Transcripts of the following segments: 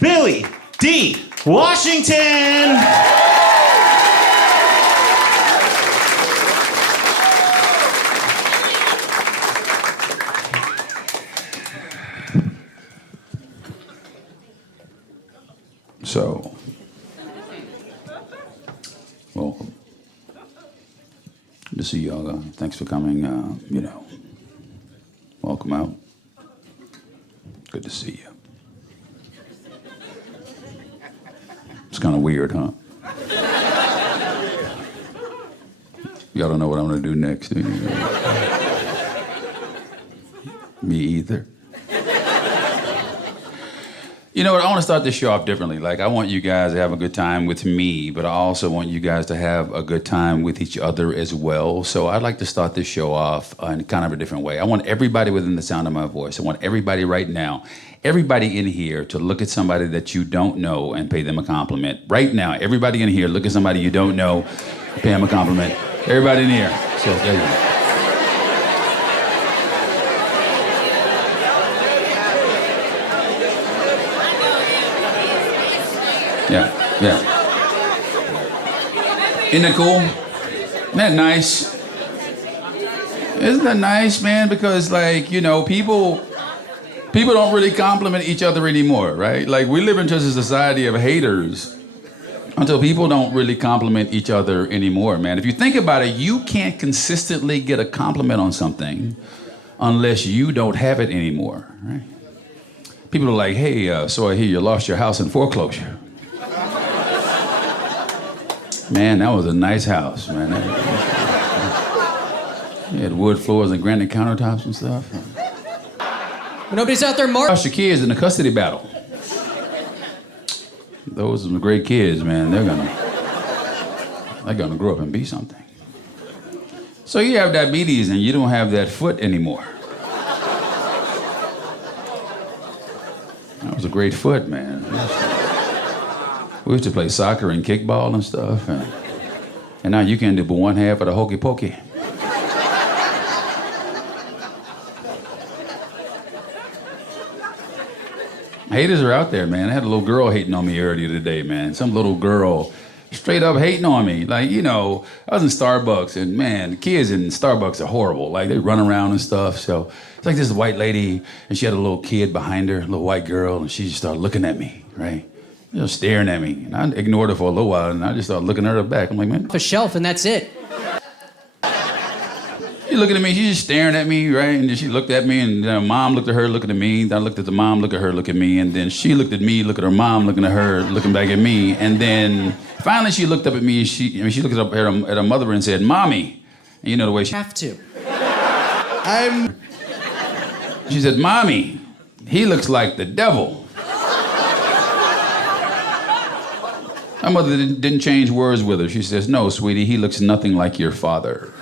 Billy D. Washington. So, welcome. Good to see y'all. Thanks for coming. Welcome out. Good to see you. It's kind of weird, huh? Y'all don't know what I'm gonna do next, do you? Me either. You know what, I want to start this show off differently. Like, I want you guys to have a good time with me, but I also want you guys to have a good time with each other as well. So I'd like to start this show off in kind of a different way. I want everybody within the sound of my voice, I want everybody right now, everybody in here to look at somebody that you don't know and pay them a compliment. Right now, everybody in here, look at somebody you don't know, pay them a compliment. Everybody in here. So, there you go. Yeah. Isn't that cool? Isn't that nice? Isn't that nice, man? Because, like, people don't really compliment each other anymore, right? Like, we live in just a society of haters until people don't really compliment each other anymore, man. If you think about it, you can't consistently get a compliment on something unless you don't have it anymore, right? People are like, hey, so I hear you lost your house in foreclosure. Man, that was a nice house, man. You had wood floors and granite countertops and stuff. Nobody's out there Lost your kids in a custody battle. Those are some great kids, man. They're gonna grow up and be something. So you have diabetes and you don't have that foot anymore. That was a great foot, man. We used to play soccer and kickball and stuff, and now you can't do but one half of the hokey pokey. Haters are out there, man. I had a little girl hating on me earlier today, man. Some little girl straight up hating on me. Like, I was in Starbucks, and man, the kids in Starbucks are horrible. Like, they run around and stuff. So it's like this white lady, and she had a little kid behind her, a little white girl, and she just started looking at me, right? Just staring at me. And I ignored her for a little while, and I just started looking at her back. I'm like, man. off a shelf, and that's it. She's looking at me, she's just staring at me, right? And then she looked at me, and then her mom looked at her, looking at me. Then I looked at the mom, looked at her, look at me. And then she looked at me, looked at her mom, looking at her, looking back at me. And then finally she looked up at me, and she looked up at her mother and said, Mommy. And you know the way she... Have to. She said, Mommy, he looks like the devil. My mother didn't change words with her. She says, no, sweetie, he looks nothing like your father.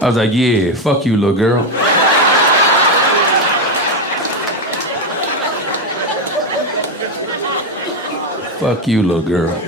I was like, yeah, fuck you, little girl. Fuck you, little girl.